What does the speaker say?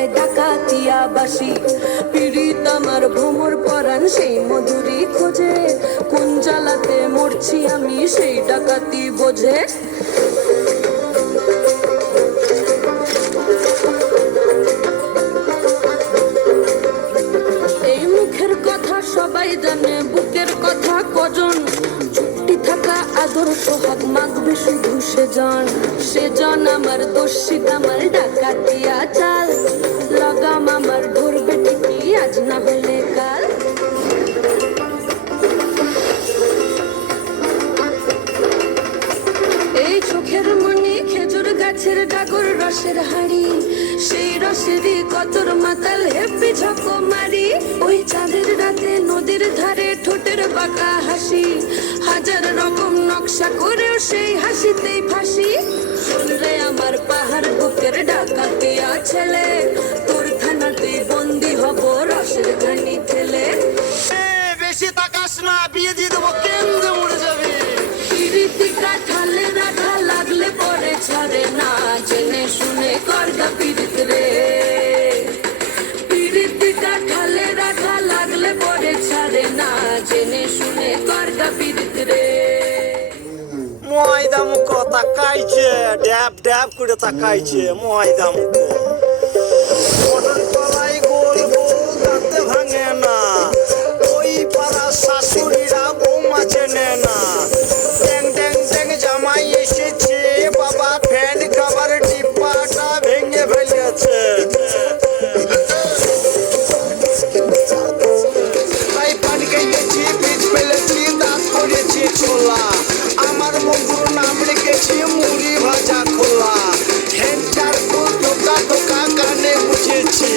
বাজায় ডাকাতিয়া বাসি, পীড়িত আমার ভ্রমর পরাণ সেই মধুরী খোঁজে, কোন জ্বালাতে মরছি আমি সেই ডাকাতি বোঝে। এই মুখের কথা সবাই জানে, বুকের কথা কজন, চুপটি থাকা আদর সোহাগ মাগবে শুধু সেজন আমার দোষিত আমার ডাকাতিয়া চাল, লাগাম আমার ধরবে ঠিকই আজ না হলে কাল। এই চোখের মনি খেজুর গাছের ডাগর রসের হাড়ি, সেই রসেরই কতর মাতাল হেপি ঝকো মারি। ওই চাঁদের রাতে নদীর ধারে ঠোঁটের বাঁকা হাসি, হাজার রকম নকশা করেও সেই হাসিতেই ফাঁসি। শুনলে আমার পাহাড় বুকের ডাকাতিয়া ছেলে, তোর থানাতেই বন্দি হব রসের ঘানি ঠেলে। বেশি তাকাস না, বিয়ে দিয়ে দেবো, কেন্দ্রে মরে যাবে। পিরিতিকা ঠালে রাখা লাগলে পরে ছাড়ে না, জেনে শুনে করগা পীড়িত রে। পিরিতিকা ঠালে রাখা লাগলে পরে ছাড়ে না, জেনে শুনে করগা পীড়িত রে। ময়দা মুখ তাকাইছে, ড্যাব ড্যাব করে তাকাইছে ময়দা মুখ। মটর কলাই গোল গোল দাঁতে ভাঙে না, ওই পাড়া শাশুড়িরা বৌমা চেনে না। ট্যাং ট্যাং ট্যাং জামাই এসেছে, বাবা ফ্যান খাবার ডিব্বাটা ভেঙে ফেলেছে। তাই পানি খেয়েছি, বীজ ফেলেছি, দাঁত করেছি ছোলা, আমার বন্ধুর নাম লিখেছি মুড়ি ভাজা খোলা। হ্যান্ডার ধোকা ধোকা কানে বুঝেছি,